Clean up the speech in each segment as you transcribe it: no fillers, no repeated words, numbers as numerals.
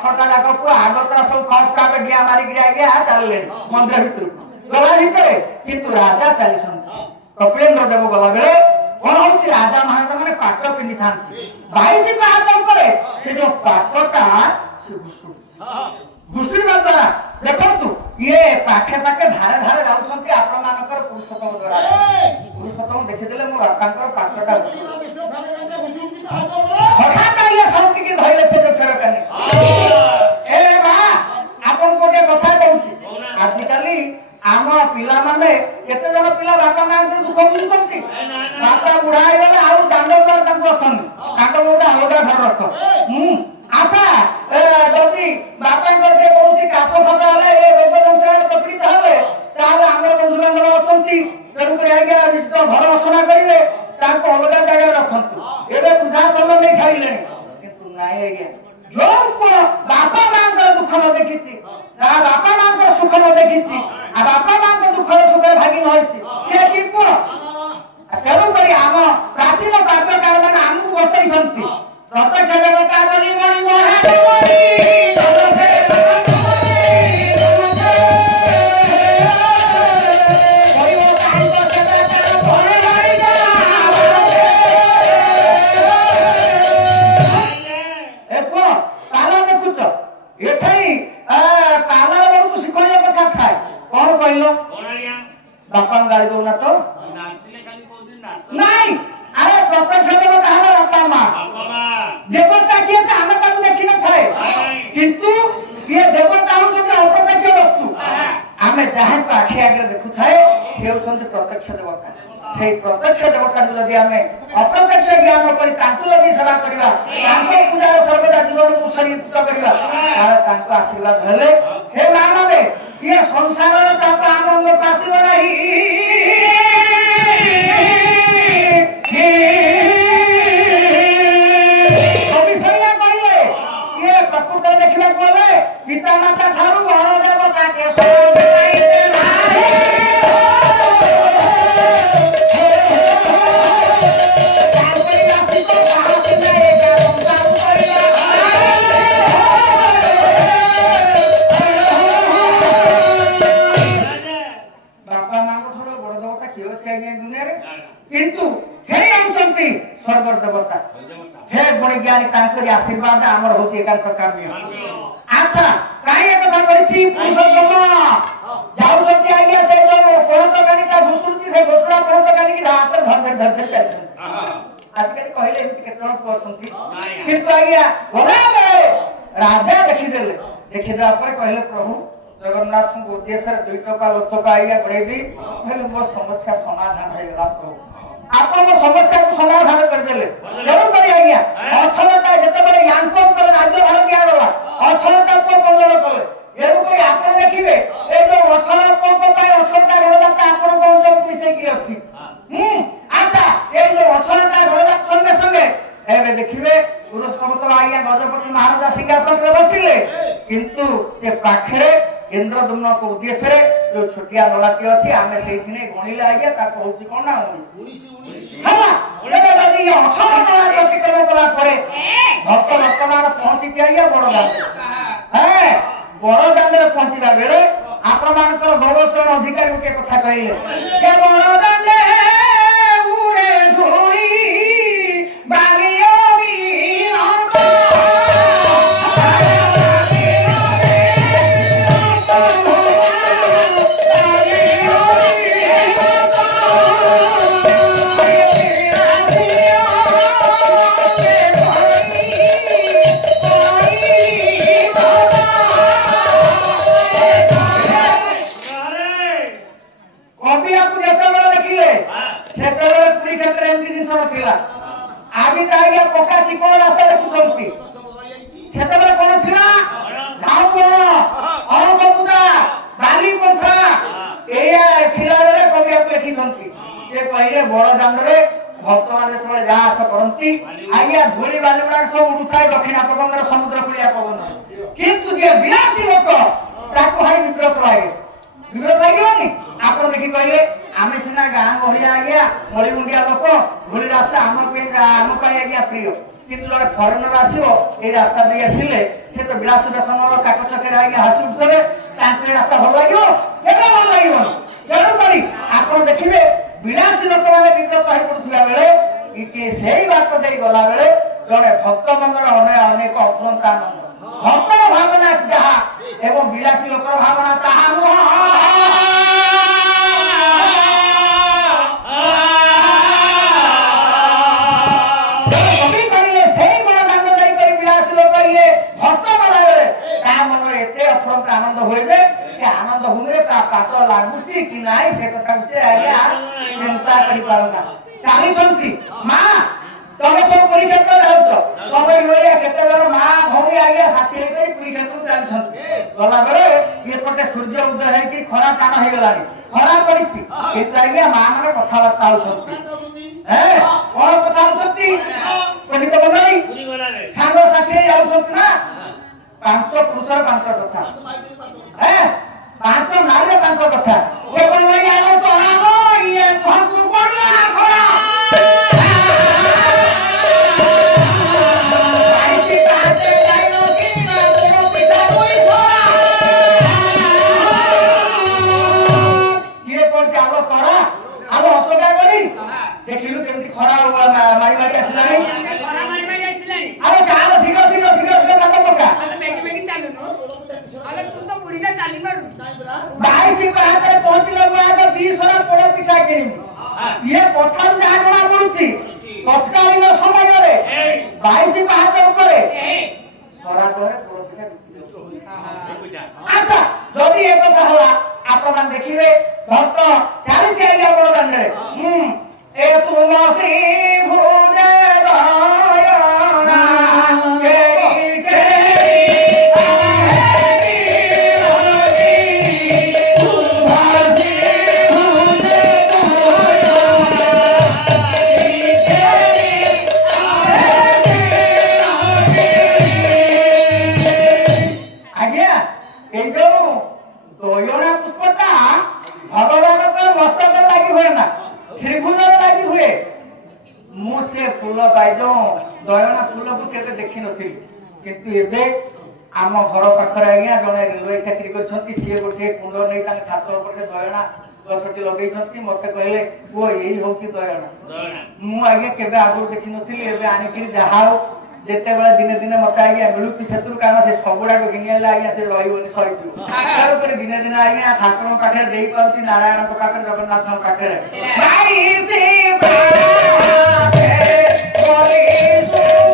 छटा जाक को आगतरा सब फास्ट का डिया मारी गिरा गया चलले मंदिर भीतर गला भीतर किंतु राजा चलीसन कपिलेन्द्र देव गला बेले कोन होती राजा महाराज माने पाट पिंदी थांती 22 पाट ऊपर से जो पाटटा से घुसुड़ी बातरा देखंतु ये पाखे पाखे धारे धारे जाउछंती आपण मानकर पुरुषोत्तम द्वारा पुरुषोत्तम देखि देले मो बापांकर पाटटा हठात ये शक्ति की धैर्य से जो फेर कने ए बा आपन को के कथा कहूची आजिकाली आम पिला माने केते जण पिला बापा मां के दुख बुझुछंती बापा बुढ़ा हे गले आउ दांडो पर तंग अथन काटो मोटा अलगा घर रख आशा जदी बापा के कहूची कास फसा हले ए रोग जंत्रण पीड़ित हले ताले हमर बंधु बांधव अछंती तेनु के आज्ञा तो घर रचना करिवे ताको अलगा जगह रखंतु एबे बुझा समय नहीं छाइले किंतु नाइ आज्ञा जो को बापा मां के दुख न देखिति ना बापा मां के सुख न देखिति आ बापा मां के दुख सुख भागी न होइति से की को तेनु करी आम प्राचीन काव्यकार माने हमकु बतै छंती प्रत्यक्ष देवता बलि मणि मोहे मणि बापा गाड़ी दौना तो नहीं अरे प्रत्यक्ष देवता है बापा मां देवता किए से हमें तक देखि न थाए किंतु ये देवता हम जो अप्रत्यक्ष वस्तु हमें जहां पाखी आगे देखु थाए से होसंत प्रत्यक्ष देवता से प्रत्यक्ष देवता जदि हमें अप्रत्यक्ष ज्ञान करी तांको जदि सेवा करबा तांको पूजा सर्वदा जीवन को सरित करबा तार तांको आशीर्वाद हेले हे मां माने ये संसार ताप आनंद पासिब नहीं अभिषेक कहिए ये प्रकृत देखला बोले पिता माता थारू बड़ देवता के किंतु हे आउचंती सर्वर देवता हे गुणी ज्ञानी तांकरी आशीर्वाद हमर होती एकांत काम्य अच्छा काई कथा करिछि पुरुषोत्तम जाउचंती आज्ञा से जो कोणतकानिका घुसुंती से घोषणा कोणतकानि की हाथ धर धर धर धर चलछन आजकल कहले एमति केतन पसंती किंतु आज्ञा भला राजा देखि देला पर कहले प्रभु जगन्नाथ को उद्देश्य दुई टका लोक आज्ञा बढ़े दी कहले मो समस्या समाधान हो गला प्रभु आपन समस्या को समाधान कर देले जरूर करी आज्ञा अथलटा जते बले यांको कर राज्य भाग दिया गला अथलटा को कंगल कले जरूर करी आपन देखिबे ए जो अथल को पाए अथलटा गड़दाता आपन को जो पिसे की अछि अच्छा ए जो अथलटा गड़दा संगे संगे एबे देखिबे पुरुषोत्तम तो आज्ञा गजपति महाराज सिंहासन पर बसिले किंतु से पाखरे इंद्रदम्न को उद्देश्य रे जो छोटिया ललाटी अछि आमे सेथिने गणिले आज्ञा ता कहउछि कोन ना हां एबे जदी 18 कला प्रतिक्रम कला परे भक्त वर्तमान पहुंची आज्ञा बड़ दान हैं बड़ दान रे पहुंचीला बेले आपण मानकर गौरवचरण अधिकारी के कथा कहिए के बड़ दान उड़े धोई बालियो आगे जाइए पक्का चिकन रास्ता देखुंती सेतबे कोन थिला धाव कोन अणकबुदा बाली पंथा एया थिला रे कवि आप लिखि छंती से पहिले बड़ दान रे भक्त माने तोले जा आस करंती आइया धूली बाली उडा सब उडुथाय दक्षिण पवनर समुद्र कुलिया पवन किंतु जे विलासी लोक ताको हाई विग्रह लागे विग्रह लागियोनी आपण देखि पहिले आमे सिना गां गहलिया आ गया मळी मुंडिया लोक धूली रास्ता हम पे आ गया प्रिय কিন্তু জଣେ ଫରେନର ଆସିବ ଏଇ ରାସ୍ତା ଦେଇ ଆସିଲେ ସେ ତ ବିଳାସ ବେସନର କାକଚକରେ ଆଜ୍ଞା ହାସି ଉଠୁଥିବେ ତାଙ୍କୁ ଏ ରାସ୍ତା ଭଲ ଲାଗିବ କେବେ ଭଲ ଲାଗିବନି ତେଣୁକରି ଆପଣ ଦେଖିବେ ବିଳାସୀ ଲୋକମାନେ ବିବ୍ରତ ହେଇ ପଡୁଥିବା ବେଳେ ସେଇ ବାଟ ଦେଇ ଗଲା ବେଳେ ଜଣେ ଭକ୍ତ ମନର ଅନେକ ଅଫୁରନ୍ତ ଆନନ୍ଦ ଭକ୍ତର ଭାବନା ଯାହା ଏବଂ ବିଳାସୀ ଲୋକର ଭାବନା ତାହା ନୁହଁ आनंद हुए जे से आनंद हुए ता पात लागुची कि नाही से कथा से आज्ञा चिंता करि पाउना चाली छंती मां तमे सब पुरी क्षेत्र जाउछ तमे होया केते जण मां भौणी आज्ञा साथी करी पुरी क्षेत्र जाउ छंती गला बेले ये पटे सूर्य उदय है कि खरा टाण हे गलानी खरा पड़िछि केते आज्ञा मां माने कथा वार्ता हो छंती हैं कोन कथा हो छंती पंडित बंगाई पुरी गला रे सांग साथी जाउ छंती ना पांच पुरुषर पांच कथा हैं पांच नारे पांच कथा ये कोन लई आलो तो आलो ये कहू कोला खरा आइसी काटे जाइनो कि ना कोनो पिता कोई छोरा ये कोन चालो तोरा आलो हसगा गली देखिलु केमती खरा मारी मारी आसिलानी खरा मारी मारी आसिलानी आलो चालो शीघ्र शीघ्र शीघ्र से काटे पका भाई से बाहर पहुंचले आगे 20 वाला पोड़ पिठा किनी ये कथा ना जणा पड़ुची तत्कालीन समय रे भाई से बाहर ऊपर सरा करे पोड़ पिठा अच्छा जदी एक कथा होला आपण देखिबे भक्त चाली चालिया बड़ दान रे ए तुम श्री भूजे दयाना दयना फूल को केते देखि नथिल किंतु एबे आम घर पाखर आज्ञा जने रेलवे चाकरी करछंती से गोटे कुंड नै तान छात ऊपर दयना गछटी लगै छंती मते कहले वो एही होची दयना मु आज्ञा केबे आगु देखि नथिल एबे आनि कि जहाओ जेते बेला दिने दिने मते आज्ञा मिलुती सेतुर कारण से सबुडा को गिनियाला आज्ञा से रहिबोनी सहिजु तार ऊपर दिने दिने आज्ञा ठाकुर पाखे देई पाउची नारायण को पाखे जगन्नाथ पाखे भाई से बाते बोली सुगे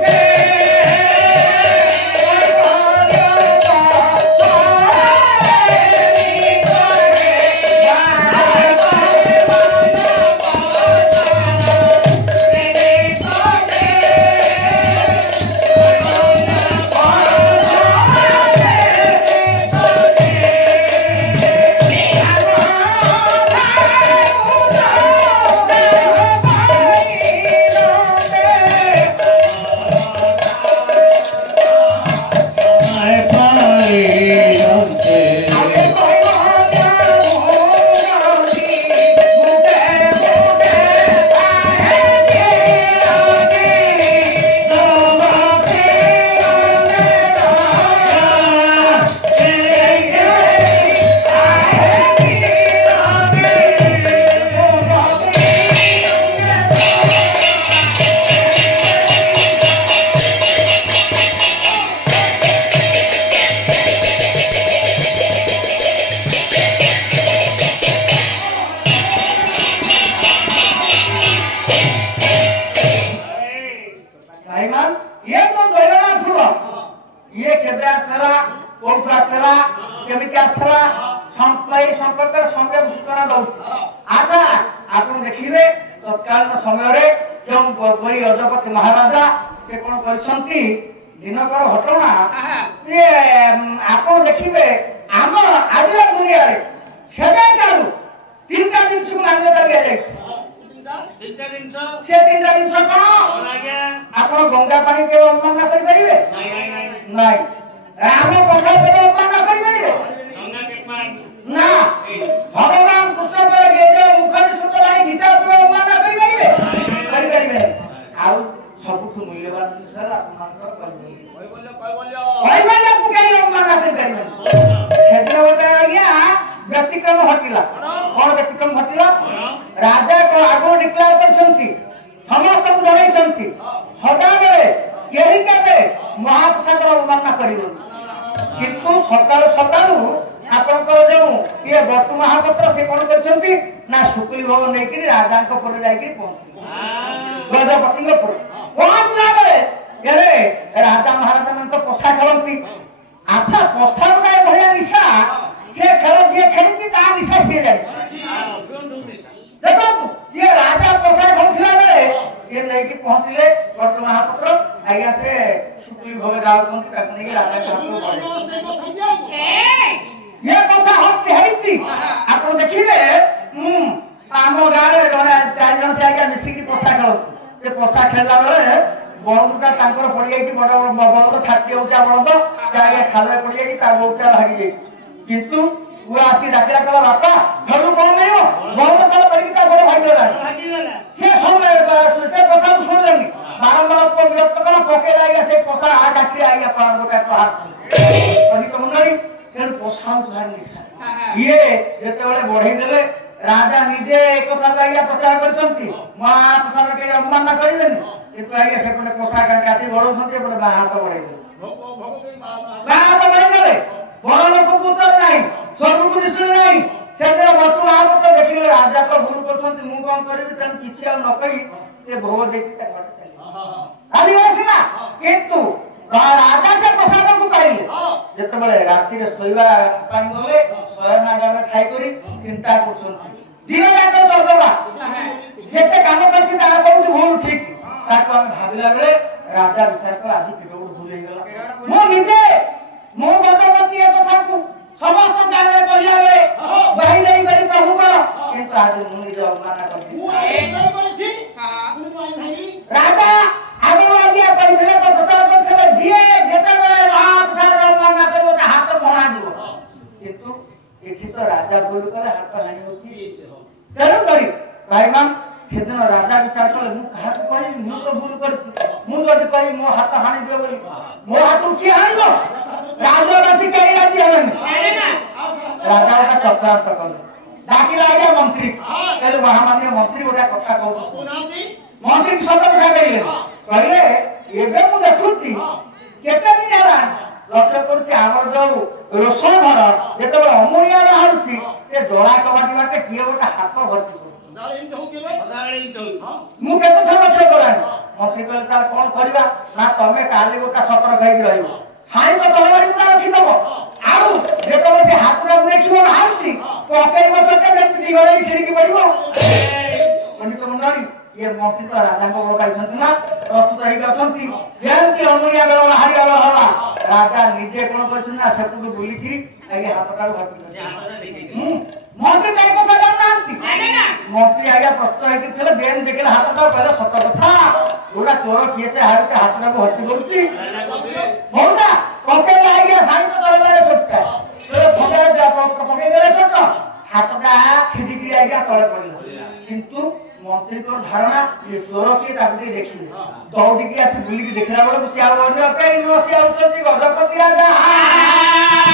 महाराजा से कौन करछंती दिनकर घटना ये आपण देखिबे आम आज दुनिया रे सेबे चालू तीनटा दिन सुख मान्यता दिया जाय तीनटा दिन से तीनटा दिन कोन आज्ञा आपण गंगा पानी के अवमानना करि परिबे नहीं राम कथा के अवमानना करि परिबे गंगा के पानी ना भगवान कृष्ण करे के जे मुखरे सुत वाली गीता के अवमानना करि परिबे आउ सबुठ मूल्यवान जिनिस घटिला कौन व्यतिक्रम घटिला राजा को आगु डिक्लेयर करछंती समस्त को जणाइछंती सदा बेले केही केबे महाप्रसाद अवमानना करिवो किंतु सकाळ सकाळ आपनकर जो ये बटु महापात्र से कोन करछंती ना शुक्ली भोग नै कि राजा को पर जाई कि पहुंची गजपति को पर पहुंच जाबे एरे राजा महाराजा मन को पोसा खेलंती आथा पोसा काय भया निशा से खेल जे खेलती ता निशा से जाई देखो ये राजा पोसा खेलथिला बे ये नै कि पहुंचले बटु महापात्र आइया से शुक्ली भोग जाव कोन तकने के राजा को पड़े ये कथा हत्ते हेती आपण देखिबे आम गाँव चार जन से आगे मिसिकी पोसा खेल से पोसा खेलला बेले बड़टा तांकर पड़ जाई बड़ बड़ छाती होता बड़द से आगे खाल पड़ जाई बोटा भागी जाई किंतु वो आसी डाकिला कला बापा घर कौन नहीं बड़ चल कर बड़ भागी गला से समय से कथा सुनलेनी बारंबार को विरक्त कला पके लागे से पोसा आ डाकी आगे पार का तो हाथ कहि तो मुंडरी तेन पोसा सुधार निशा ये जेते बेले बढ़ई देले राजा निजे एक कथा आज्ञा प्रचार करछंती महाप्रसाद के अवमान करिलेनी किंतु आज्ञा से पने पोसा काटी बड़ोछंती पने बाहात बढ़ई दे बाहात बढ़ई देले बड़ लोक को उत्तर नाही सब को दिसले नाही सेते बतु आब तो देखिले राजा को भूल करछंती मु कोन करबी तन किछि आ न कहि ए भोग देखि ता करछली आदिवासी ना किंतु राजा से प्रसाद को पाइले जते बळे राती रे सोइबा पाई गले सोयना गरे खाई करी चिंता करछंती दिन जाक दरदरा जेते काम करछि तार कोन भूल ठीक ताको हम भाबिला बेले राजा विचार कर आदि केबो भूल हे गला मो निजे मो गजपति ए कथा को समस्त जाने कहिया बेले बही नहीं करी प्रभु को किंतु आज मु निजे अवमान करछि राजा आगे आज्ञा करिछले तो प्रचार करछले दिए जेते बेले महाप्रसाद अवमान करबो त हाथ बना दिबो किंतु एठी तो राजा भूल करे हाथ हानि होती तेनु करी भाई मान सेदिन राजा विचार कले मु कहा कहि मु तो भूल कर मु जदि कहि मो हाथ हानि दियो बोली मो हाथ की हानिबो राजवासी कहि राजी हलन राजा का चक्रार्थ कले डाकी लागे मंत्री कहले महामान्य मंत्री गोटा कथा कहू मंत्री सदन कथा कहले एबे मु देखुती केते दिन होला लक्ष्य करछि आमर जो रोशन घर जेते अमूल्य बाहरुछि से डोळा कबाटी बाटे किए गोटा हाथ भर्ती मु केते थर लक्ष्य करानी मंत्री कहले तार कोन करबा ना तमे काली गोटा सतर खाई रहइबो हाई तो तलवारी पुरा रखि दबो आउ जेते से हाथ रे देखिबो बाहरुछि पकेइबो सके जेति गले सिड़की पड़िबो पंडित मंडली ये मंत्री तो राजा को बोलाई छथि ना प्रस्तुत हेइ गछंती जेंति अमूल्य बेला बाहरी आला होला राजा निजे कोन करछन ना सेपुक बुली की आगे हाथटा घटी मंत्री काय कथा जाननांती ना मंत्री आगे प्रस्तुत हेइ थिले देन देखले हाथटा पहले सत कथा ओडा चोर किए से हाथ हाथटा को हत्ती करछि होदा पके लागे साई तो तलवारे छोटका तो फटा जा पके गेले छोट हाथटा छिडी की आगे तळे पड़िला किंतु मंत्री को धारणा ये चोर के ताकि देखिले दौड़ी के आसी बुली के देखला बेले से आ अन्य कई नो से आउछथि गजपति राजा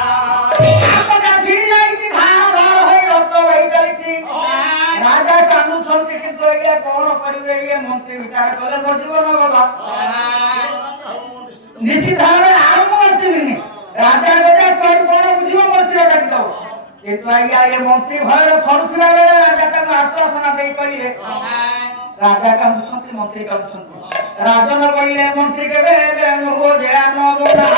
आपटा छिड़ी जाई कि धार धार होई रक्त बही चलिछि राजा कानू छंती कि तो ये कोन करिवे ये मंत्री विचार कले मो जीवन गला निशी धारे आरंभ करछि दिनी राजा गजा कोन कोन बुझिबो मंत्री डाकी दो ये तो आया ये मंत्री भयर थरुथिला बेले राजा का आश्वासन देई कहिए राजा का सुनती मंत्री का सुनती राजन कहिए मंत्री के बे हो जे न बोला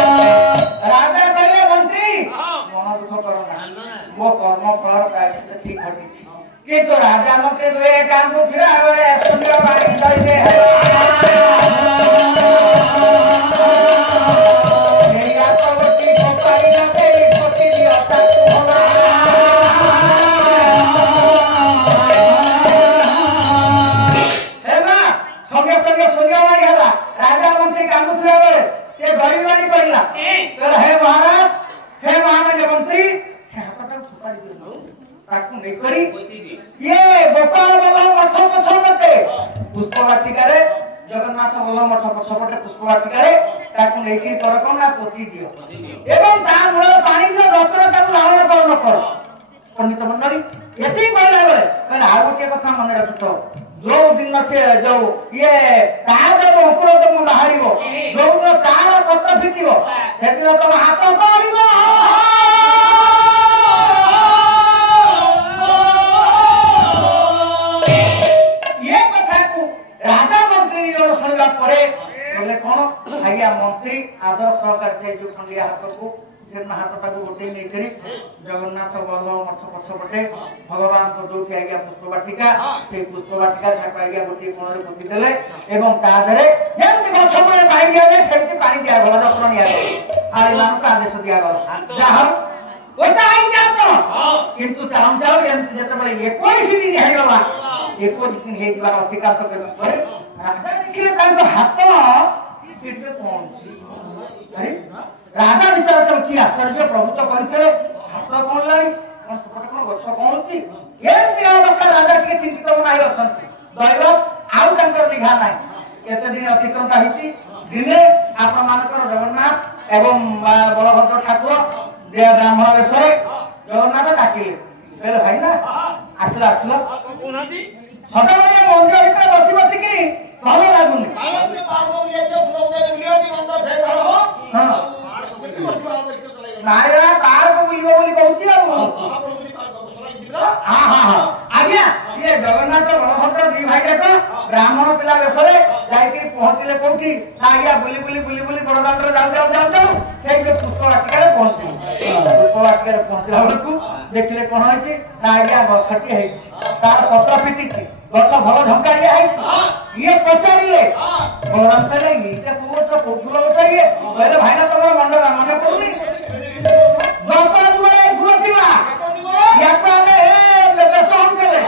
राजा कहिए मंत्री मन दुख करो ना वो कर्म फल प्रायश्चित ठीक हटिछि कि तो राजा मंत्री दुए काम को फिरा रे सुनियो बाणी दइले मेरा पवती को पाई न तेरी कोटी दियो तक होला हे मां संगे संगे सुनियो बाणी हला राजा मंत्री काम को फिरा रे से गरीब बाणी कहला हे महाराज हे महामान्य मंत्री କରି ସେ ହାତଟାକୁ ଫୋପାଡ଼ି ଦିଅନ୍ତୁ ତାକୁ ନେଇକରି ଇଏ ଗୋପାଳ ବଲ୍ଲଭ ମଠ ପଛପଟେ ପୁଷ୍ପ ବାଟିକାରେ ଜଗନ୍ନାଥ ବଲ୍ଲଭ ମଠ ପଛପଟେ ପୁଷ୍ପ ବାଟିକାରେ ତାକୁ ନେଇକି କର କଣ ନା ପୋତି ଦିଅ ଏବଂ ତା ମୂଳରେ ପାଣି ଦିଅ ଡକ୍ଟର ତାକୁ ଲାଳନ ପାଳନ କର। ପଣ୍ଡିତ ମଣ୍ଡଳୀ ଏତିକି କହିଲା ବେଳେ କହିଲେ ଆଉ ଗୋଟିଏ କଥା ମନେ ରଖିଥାଅ ଯୋଉ ଦିନ ସେ ଯୋଉ ଇଏ ତାର ଅଙ୍କୁର ତମ ବାହାରିବ ଯୋଉ ଦିନ ତାର ପତ୍ର ଫିଟିବ ସେଦିନ ତମ ହାତ କହିବ ଇଏ କଥାକୁ ରାଜା ମନ୍ତ୍ରୀ ଶୁଣିଲା ପରେ बोले कौन आज्ञा मंत्री आदर सहकार से जो खंडिया हाथ को हाथटाକୁ गोटे नहीं जगन्नाथ बल्लभ मठ पछपटे भगवान को जो आज्ञा पुष्प बाटिका से पुष्प बाटिका आज्ञा गोटे कोण पोती देले एवं ता धरे जेमति गछ मूले पानी दिया जाए सेमति पानी दिया गला जत्न निया आले मान आदेश दिया गला जहाँ ओटा आई जात किंतु चाहम जाओ एमति जत बले 21 दिन हे गला 21 दिन हे दिबा अधिकार के पर राजा देखिले तांको हाथ सीटे पहुंची अरे राजा विचार कर कि आश्चर्य प्रभु तो करथिले हाथ कोन लाई कोन सपट कोन गछ कोनती एमति अवस्था राजा के चिंतित नाही अछंती दैव आउ तांकर निघा नाही केते दिन अतिक्रमता हिची दिने आपण मानकर जगन्नाथ एवं बलभद्र ठाकुर दे ब्राह्मण वेशरे जगन्नाथ डाकिले कहले भाई ना आसला आसला कोनादी सदाबले मंदिर भीतर बसी बसी की ভাল লাগুনি नारे पार्क बुलिबो बोली कहउची हां हां हां आज्ञा ये जगन्नाथ बलभद्र दी भाई जाक ब्राह्मण पिला बेसरे जाईके पहुंचले कोठी आज्ञा बुली बुली बुली बुली बड़दांड रे जाऊ जाऊ जाऊ जाऊ से जे पुष्प वाटिका रे पहुंची पुष्प वाटिका रे पहुंचला बेलकू देखले कोन होची ना आज्ञा बसटी हेची तार पत्र फिटिची गछ भल झंकाइए ये पचारिए बलराम कहले ये को फूल बताइए कहले भाई ना तोरा मंडला मन पड़ुनी जपा दुआरे फूल थिला याका ने बेस होन चले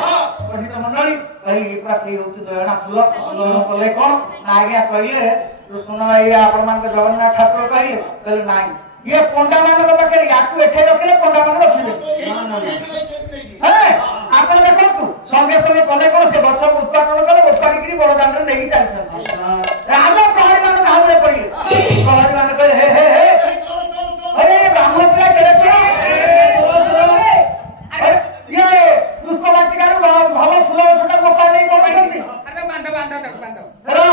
पंडित मंडली कहि ये पूरा सही होती दयना फूल लोन कले कोन आज्ञा कहले तो सुनो ये आपण मान के जगन्नाथ ठाकुर कहले नाही ये पंडा मान के पाखे याकू एठे रखले पंडा मान रखिले आपण देखंतु संगे संगे कले कोन से गछ उत्पादन कले उत्पादिकरी बड़ दांड रे नेही जाइछन राजा प्रहरी मान भावले पड़ी प्रहरी मान कहे हे हे हे अरे ब्राह्मण पिला केले पड़ा ये पुष्प वाटिका रो भलो फूल छोटा गोपा नहीं पड़छंती अरे बांध बांध तक बांध करो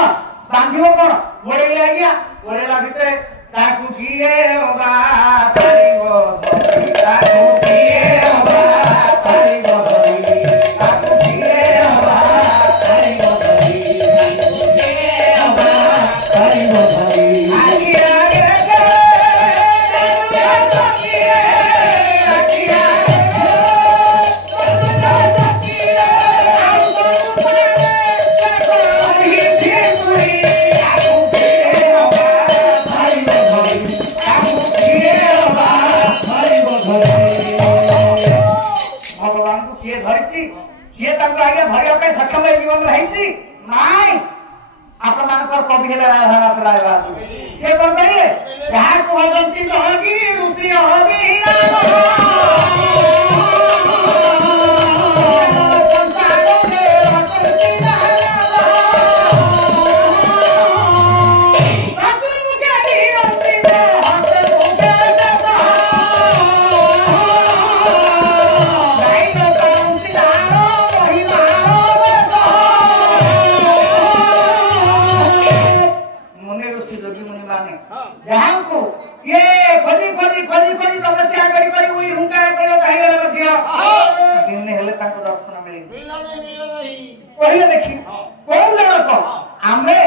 बांधिबो कोन गोळे लागिया गोळे ला भितरे काकू किए होगा तारीगो काकू किए होगा तारीगो काकू किए होगा तारीगो तारीगो आगे आगे सक्षम जीवन रही आपनकर कवि है राधानाथ राय बाबू से कौन कहिए यहाँ कहती होगी ऋषि होगी पहले देखी कौन जनक आमे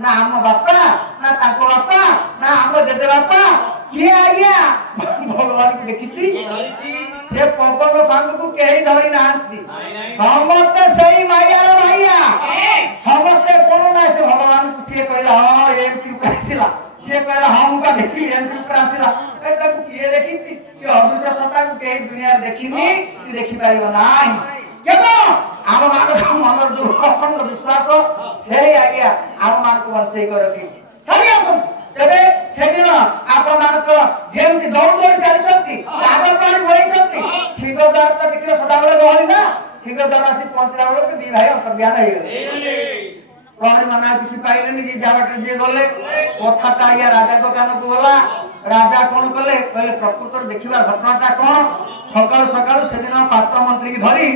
ना आम बापा ना ताको बापा ना आम देदे बापा किए आज्ञा भगवान को देखी से पवन फांग को केही धरी नांती समस्त सही माया माया समस्त कोन ना से भगवान को से कहला हां एम की कहसिला से कहला हम का देखी एम की कहसिला ए तब किए देखी से अदृश्य सत्ता को केही दुनिया देखिनी देखि पारिबो नाही केनो आम मान मनर जो अखंड विश्वास से आज्ञा आम मान को बंसई कर रखी छाड़ी आसु तबे से दिन आप मान को जेमति दौड़ दौड़ चलछंती आगर प्राणी भली ना ठीक दल आसी पहुंचला बेलू दी भाई अंतर्ध्यान हो प्रहरी माना किसी पाइले जी जावाटे जे गले कथाटा या राजा को कान को गला राजा कौन कले कहले प्रकृतर देखिबा घटनाटा कौन सकाल सकाल से दिन पात्र मंत्री की धरी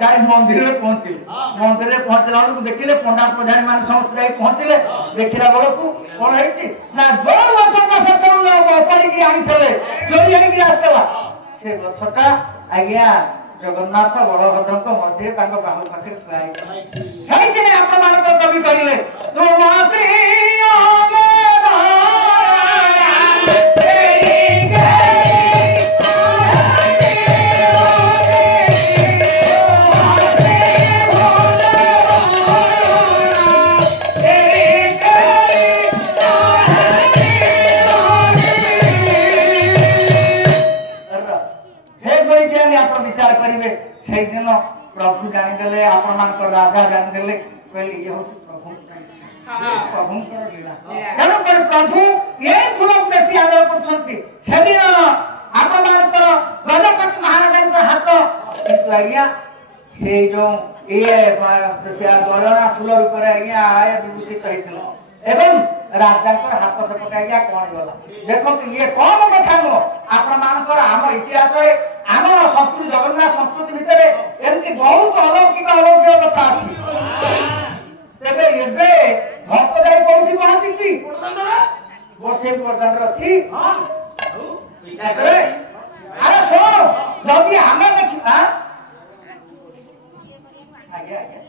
जाई मंदिर में पहुंचला बेलू देखिले पंडा प्रधान मान समस्त जाई पहुंचले देखिला बेलू कौन है ना जो गछटा सचल पड़ी की आनी चले चोरी आनी की रास्ता से गछटा आज्ञा जगन्नाथ बलभद्र मध्य बाहु पाखे थुआई आपण मान कवि कहले तुम प्रिय विचार करेंगे से दिन प्रभु जानीदे आपण राजा जानीदे कहले ये प्रभु प्रभु लीला प्रभु ये फूल बेसी आदर कर आपण गजपति महाराजा हाथ किंतु आज्ञा से जो ये गणना फूल रूप आज्ञा आय विभूषित होता एवं राजा हाथ सेपटे आज्ञा कौन गला देखो ये कौन कथा नुह आपण आम इतिहास आम संस्कृति जगन्नाथ संस्कृति भितर एमती बहुत अलौकिक अलौकिक कथा अच्छी तेरे एबे भक्त जाई कोठी पहुंची गोसे बजार अच्छी अरे सुनो जदि आम देखा आगे आगे